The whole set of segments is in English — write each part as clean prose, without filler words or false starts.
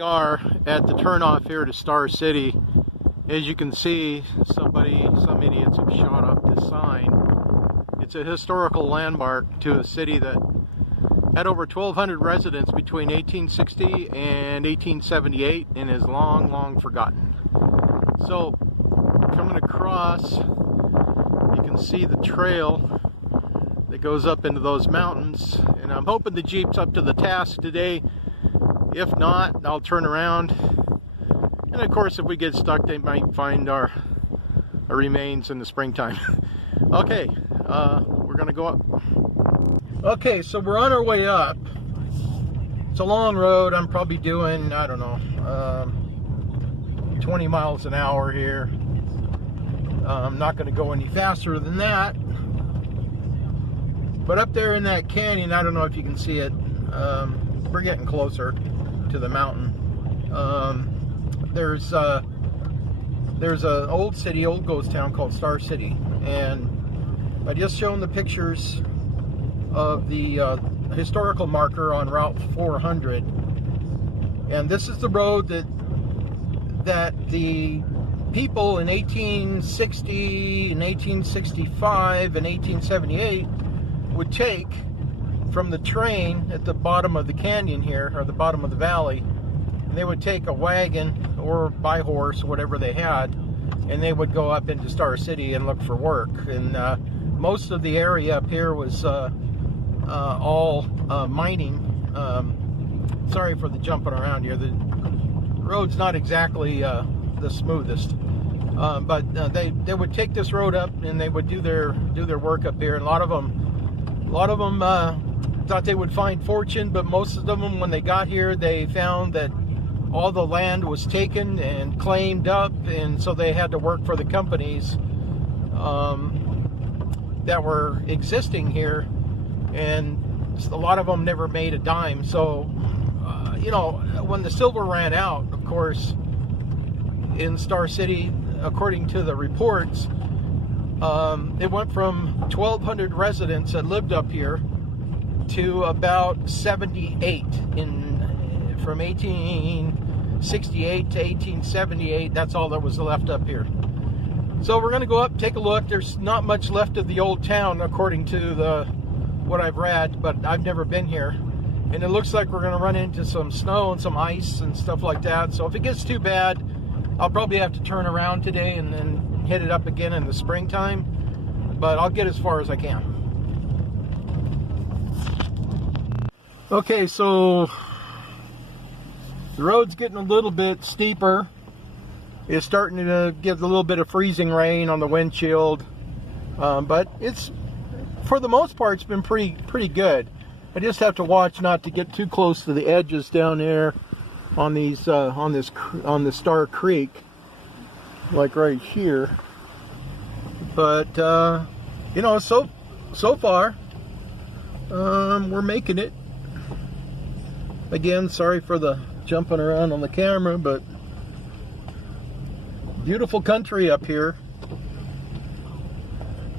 We are at the turnoff here to Star City. As you can see, some idiots have shot up this sign. It's a historical landmark to a city that had over 1,200 residents between 1860 and 1878 and is long forgotten. So, coming across, you can see the trail that goes up into those mountains, and I'm hoping the Jeep's up to the task today. If not, I'll turn around, and of course if we get stuck they might find our remains in the springtime. Okay, we're gonna go up. Okay, so we're on our way up. It's a long road. I'm probably doing, I don't know, 20 miles an hour here. I'm not going to go any faster than that. But up there in that canyon, I don't know if you can see it, we're getting closer to the mountain. There's an old city, old ghost town called Star City, and I just shown the pictures of the historical marker on Route 400, and this is the road that the people in 1860 and 1865 and 1878 would take from the train at the bottom of the canyon here, or the bottom of the valley, and they would take a wagon or by horse, whatever they had, and they would go up into Star City and look for work. And most of the area up here was all mining. Sorry for the jumping around here. The road's not exactly the smoothest, but they would take this road up and they would do their work up here. And a lot of them thought they would find fortune, but most of them, when they got here, they found that all the land was taken and claimed up, and so they had to work for the companies that were existing here, and a lot of them never made a dime. So you know, when the silver ran out, of course, in Star City, according to the reports, it went from 1,200 residents that lived up here to about 78 from 1868 to 1878. That's all that was left up here. So we're going to go up, take a look. There's not much left of the old town, according to what I've read, but I've never been here. And it looks like we're going to run into some snow and some ice and stuff like that. So if it gets too bad, I'll probably have to turn around today and then hit it up again in the springtime. But I'll get as far as I can. Okay, so the road's getting a little bit steeper. It's starting to get a little bit of freezing rain on the windshield. But it's, for the most part, it's been pretty good. I just have to watch not to get too close to the edges down there on these on the Star Creek, like right here. But you know, so far we're making it. Again, sorry for the jumping around on the camera, but beautiful country up here.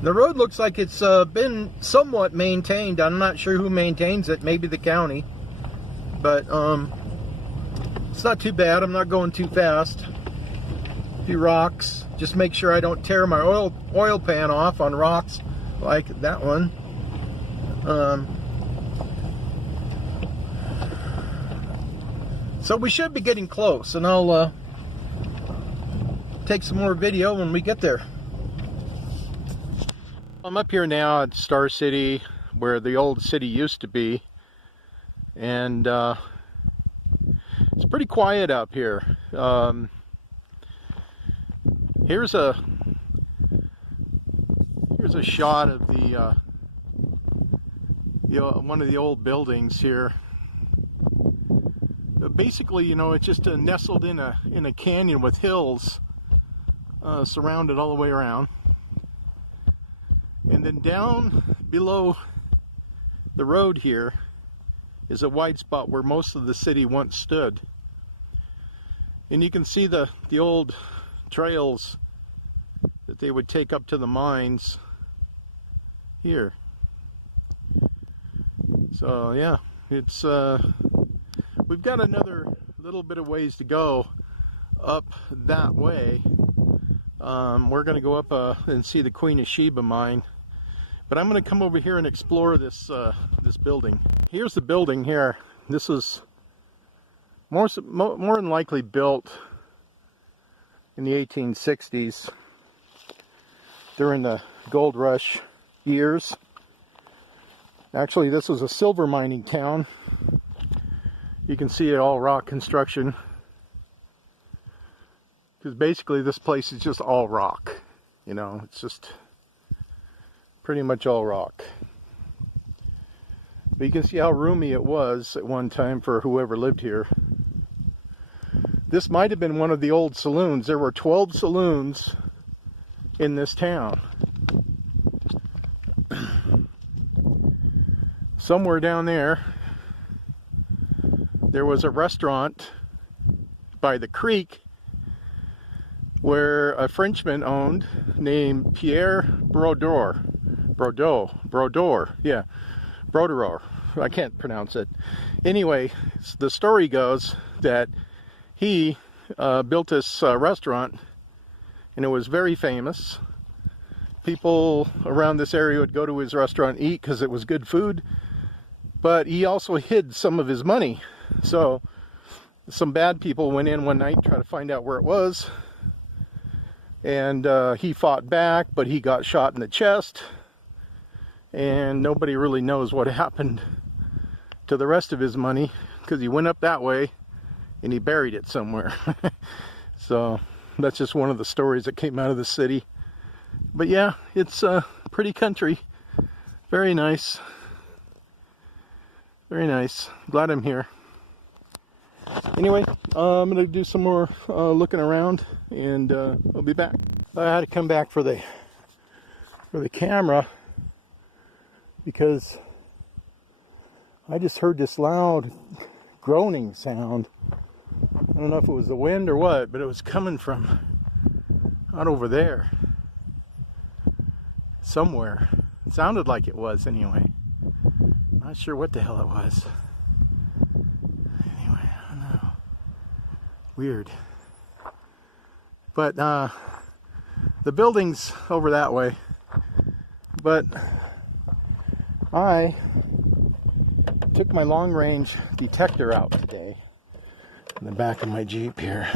The road looks like it's been somewhat maintained. I'm not sure who maintains it, maybe the county. But it's not too bad. I'm not going too fast. A few rocks. Just make sure I don't tear my oil pan off on rocks like that one. So we should be getting close, and I'll take some more video when we get there. I'm up here now at Star City, where the old city used to be, and it's pretty quiet up here. Here's a shot of the one of the old buildings here. Basically, you know, it's just nestled in a canyon with hills surrounded all the way around. And then down below the road here is a wide spot where most of the city once stood. And you can see the old trails that they would take up to the mines here. So yeah, it's we've got another little bit of ways to go up that way. We're going to go up and see the Queen of Sheba mine. But I'm going to come over here and explore this this building. Here's the building here. This is more than likely built in the 1860s during the gold rush years. Actually, this was a silver mining town. You can see it all rock construction, because basically this place is just all rock. You know, it's just pretty much all rock. But you can see how roomy it was at one time for whoever lived here. This might have been one of the old saloons. There were 12 saloons in this town. Somewhere down there was a restaurant by the creek where a Frenchman owned named Pierre Brodeur. Yeah, Brodeur. I can't pronounce it. Anyway, the story goes that he built this restaurant, and it was very famous. People around this area would go to his restaurant and eat because it was good food, but he also hid some of his money. So some bad people went in one night and tried to find out where it was, and he fought back, but he got shot in the chest, and nobody really knows what happened to the rest of his money, because he went up that way and he buried it somewhere. So that's just one of the stories that came out of the city. But yeah, it's a pretty country. Very nice. Very nice. Glad I'm here. Anyway, I'm going to do some more looking around, and I'll be back. I had to come back for the camera because I just heard this loud groaning sound. I don't know if it was the wind or what, but it was coming from out over there. Somewhere. It sounded like it was anyway. Not sure what the hell it was. Anyway, I don't know. Weird. But the building's over that way. But I took my long range detector out today in the back of my Jeep here.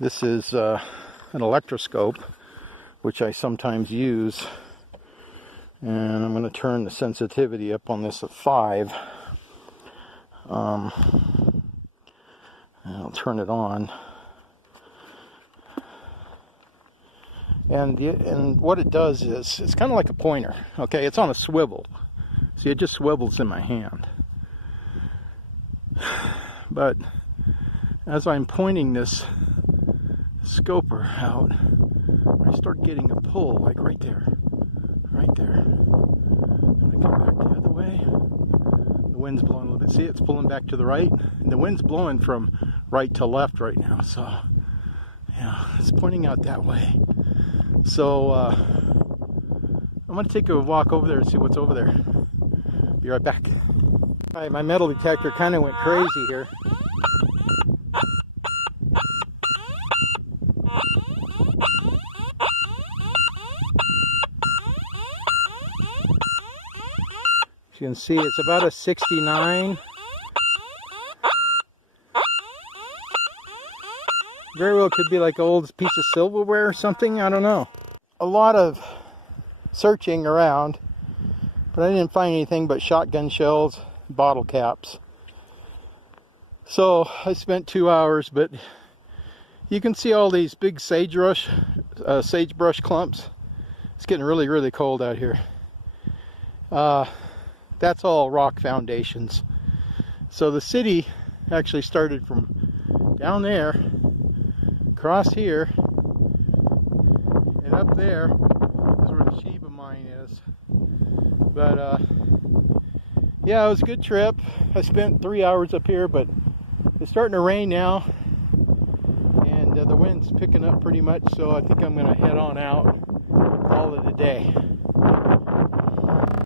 This is an electroscope, which I sometimes use, and I'm going to turn the sensitivity up on this at 5. I'll turn it on, and what it does is it's kind of like a pointer. Okay, it's on a swivel. See, it just swivels in my hand. But as I'm pointing this scoper out, I start getting a pull, like right there. Right there. And I come back the other way. The wind's blowing a little bit. See, it's pulling back to the right. And the wind's blowing from right to left right now. So, yeah, it's pointing out that way. So, I'm going to take a walk over there and see what's over there. Be right back. All right, my metal detector kind of went crazy here. As you can see, it's about a 69. Very well could be like an old piece of silverware or something, I don't know. A lot of searching around, but I didn't find anything but shotgun shells, bottle caps. So I spent 2 hours, but you can see all these big sagebrush clumps. It's getting really, really cold out here. That's all rock foundations. So the city actually started from down there, across here, and up there is where the Sheba mine is. But yeah, it was a good trip. I spent 3 hours up here, but it's starting to rain now, and the wind's picking up pretty much, so I think I'm going to head on out, call it a day.